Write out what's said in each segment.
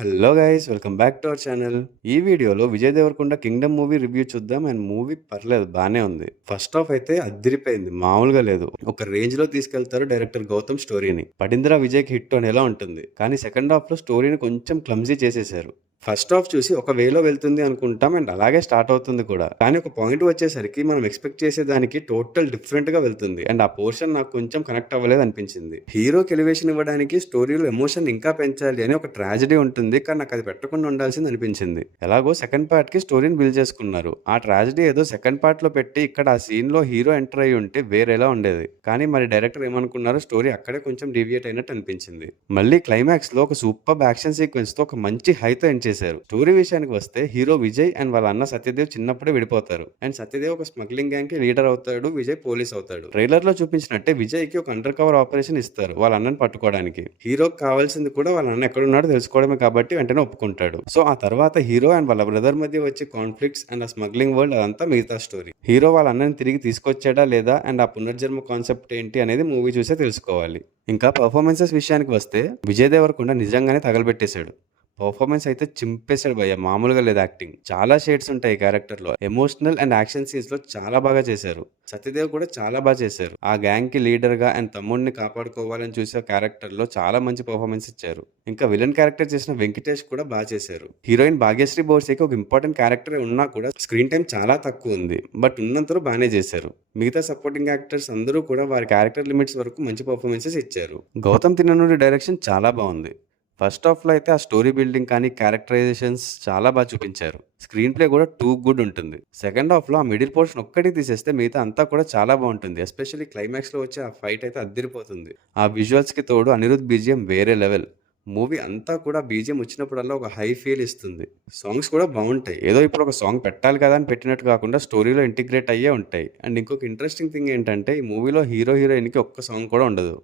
Hello guys, welcome back to our channel. ఈ వీడియోలో Vijay Deverakonda Kingdom movie review చూద్దాం. And movie పర్లేదు, బానే ఉంది. ఫస్ట్ హాఫ్ అయితే అదిరిపోయింది, మామూలుగా లేదు. ఒక రేంజ్ లో తీసుకెళ్తారు డైరెక్టర్ గౌతమ్ స్టోరీని. పడింద్రా విజయ్కి హిట్ అనేలా ఉంటుంది, కానీ సెకండ్ హాఫ్ లో స్టోరీని కొంచెం క్లమ్జీ చేసేశారు. ఫస్ట్ హాఫ్ చూసి ఒక వేలో వెళ్తుంది అనుకుంటాం, అండ్ అలాగే స్టార్ట్ అవుతుంది కూడా. కానీ ఒక పాయింట్ వచ్చేసరికి మనం ఎక్స్పెక్ట్ చేసేదానికి టోటల్ డిఫరెంట్ గా వెళ్తుంది. అండ్ ఆ పోర్షన్ నాకు కొంచెం కనెక్ట్ అవ్వలేదు అనిపించింది. హీరోకి ఎలివేషన్ ఇవ్వడానికి స్టోరీలో ఎమోషన్ ఇంకా పెంచాలి అని ఒక ట్రాజడీ ఉంటుంది, కానీ నాకు అది పెట్టకుండా ఉండాల్సింది అనిపించింది. ఎలాగో సెకండ్ పార్ట్ కి స్టోరీని బిల్డ్ చేసుకున్నారు. ఆ ట్రాజడీ ఏదో సెకండ్ పార్ట్ లో పెట్టి ఇక్కడ ఆ సీన్ లో హీరో ఎంటర్ అయ్యి ఉంటే వేరేలా ఉండేది. కానీ మరి డైరెక్టర్ ఏమనుకున్నారో స్టోరీ అక్కడే కొంచెం డీవియేట్ అయినట్టు అనిపించింది. మళ్ళీ క్లైమాక్స్ లో ఒక సూపర్ యాక్షన్ సీక్వెన్స్ తో ఒక మంచి హైతో ఎండ్ చేశారు. స్టోరీ విషయానికి వస్తే హీరో విజయ్ అండ్ వాళ్ళ అన్న సత్యదేవ్ చిన్నప్పుడే విడిపోతారు. అండ్ సత్యదేవ్ ఒక స్మగ్లింగ్ గ్యాంగ్ కి లీడర్ అవుతాడు, విజయ్ పోలీస్ అవుతాడు. ట్రైలర్ లో చూపించినట్టే విజయ్ కి ఒక అండర్ కవర్ ఆపరేషన్ ఇస్తారు వాళ్ళ అన్నని పట్టుకోవడానికి. హీరోకి కావాల్సింది కూడా వాళ్ళ అన్న ఎక్కడున్నాడో తెలుసుకోవడమే కాబట్టి వెంటనే ఒప్పుకుంటాడు. సో ఆ తర్వాత హీరో అండ్ వాళ్ళ బ్రదర్ మధ్య వచ్చే కాన్ఫ్లిక్ట్స్ అండ్ ఆ స్మగ్లింగ్ వరల్డ్ అదంతా మిగతా స్టోరీ. హీరో వాళ్ళ అన్నని తిరిగి తీసుకొచ్చాడా లేదా అండ్ ఆ పునర్జన్మ కాన్సెప్ట్ ఏంటి అనేది మూవీ చూసే తెలుసుకోవాలి. ఇంకా పర్ఫార్మెన్సెస్ విషయానికి వస్తే విజయ్ దేవరకొండ నిజంగానే తగలబెట్టేశాడు. పర్ఫార్మెన్స్ అయితే చింపేశాడు భయ్య, మామూలుగా లేదు. యాక్టింగ్ చాలా షేడ్స్ ఉంటాయి క్యారెక్టర్ లో. ఎమోషనల్ అండ్ యాక్షన్ సీన్స్ లో చాలా బాగా చేశారు. సత్యదేవ్ కూడా చాలా బాగా చేశారు. ఆ గ్యాంగ్ కి లీడర్ గా అండ్ తమ్ముడిని కాపాడుకోవాలని చూసే క్యారెక్టర్ లో చాలా మంచి పర్ఫార్మెన్స్ ఇచ్చారు. ఇంకా విలన్ క్యారెక్టర్ చేసిన వెంకటేష్ కూడా బాగా చేశారు. హీరోయిన్ భాగ్యశ్రీ బోర్సేకి ఒక ఇంపార్టెంట్ క్యారెక్టర్ ఉన్నా కూడా స్క్రీన్ టైం చాలా తక్కువ ఉంది, బట్ ఉన్నంతలో బాగానే చేశారు. మిగతా సపోర్టింగ్ యాక్టర్స్ అందరూ కూడా వారి క్యారెక్టర్ లిమిట్స్ వరకు మంచి పర్ఫార్మెన్సెస్ ఇచ్చారు. గౌతమ్ తిన్ననుడి డైరెక్షన్ చాలా బాగుంది. ఫస్ట్ హాఫ్లో అయితే ఆ స్టోరీ బిల్డింగ్ కానీ క్యారెక్టరైజేషన్స్ చాలా బాగా చూపించారు. స్క్రీన్ ప్లే కూడా టూ గుడ్ ఉంటుంది. సెకండ్ హాఫ్లో ఆ మిడిల్ పోర్షన్ ఒక్కటి తీసేస్తే మిగతా అంతా కూడా చాలా బాగుంటుంది. ఎస్పెషల్లీ క్లైమాక్స్లో వచ్చే ఆ ఫైట్ అయితే అదిరిపోతుంది. ఆ విజువల్స్కి తోడు అనిరుద్ బీజిఎం వేరే లెవెల్. మూవీ అంతా కూడా బీజిఎం వచ్చినప్పుడల్లా ఒక హై ఫీల్ ఇస్తుంది. సాంగ్స్ కూడా బాగుంటాయి. ఏదో ఇప్పుడు ఒక సాంగ్ పెట్టాలి కదా అని పెట్టినట్టు కాకుండా స్టోరీలో ఇంటిగ్రేట్ అయ్యే ఉంటాయి. అండ్ ఇంకొక ఇంట్రెస్టింగ్ థింగ్ ఏంటంటే ఈ మూవీలో హీరో హీరోయిన్కి ఒక్క సాంగ్ కూడా ఉండదు.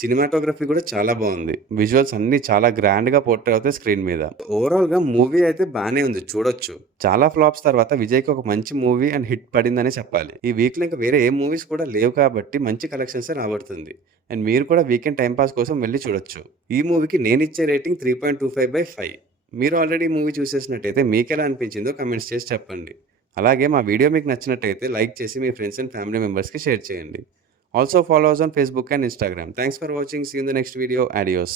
సినిమాటోగ్రఫీ కూడా చాలా బాగుంది. విజువల్స్ అన్ని చాలా గ్రాండ్ గా పోర్ట్రే అవుతాయి స్క్రీన్ మీద. ఓవరాల్ గా మూవీ అయితే బానే ఉంది, చూడొచ్చు. చాలా ఫ్లాప్స్ తర్వాత విజయ్కి ఒక మంచి మూవీ అండ్ హిట్ పడిందని చెప్పాలి. ఈ వీక్ లో ఇంకా వేరే ఏ మూవీస్ కూడా లేవు కాబట్టి మంచి కలెక్షన్స్ రాబడుతుంది. అండ్ మీరు కూడా వీకెండ్ టైం పాస్ కోసం వెళ్ళి చూడొచ్చు. ఈ మూవీకి నేను ఇచ్చే రేటింగ్ 3.25/5. మీరు ఆల్రెడీ మూవీ చూసేసినట్టయితే మీకు ఎలా అనిపించిందో కమెంట్స్ చేసి చెప్పండి. అలాగే మా వీడియో మీకు నచ్చినట్టయితే లైక్ చేసి మీ ఫ్రెండ్స్ అండ్ ఫ్యామిలీ మెంబర్స్కి షేర్ చేయండి. Also follow us on Facebook and Instagram. Thanks for watching. See you in the next video. Adios.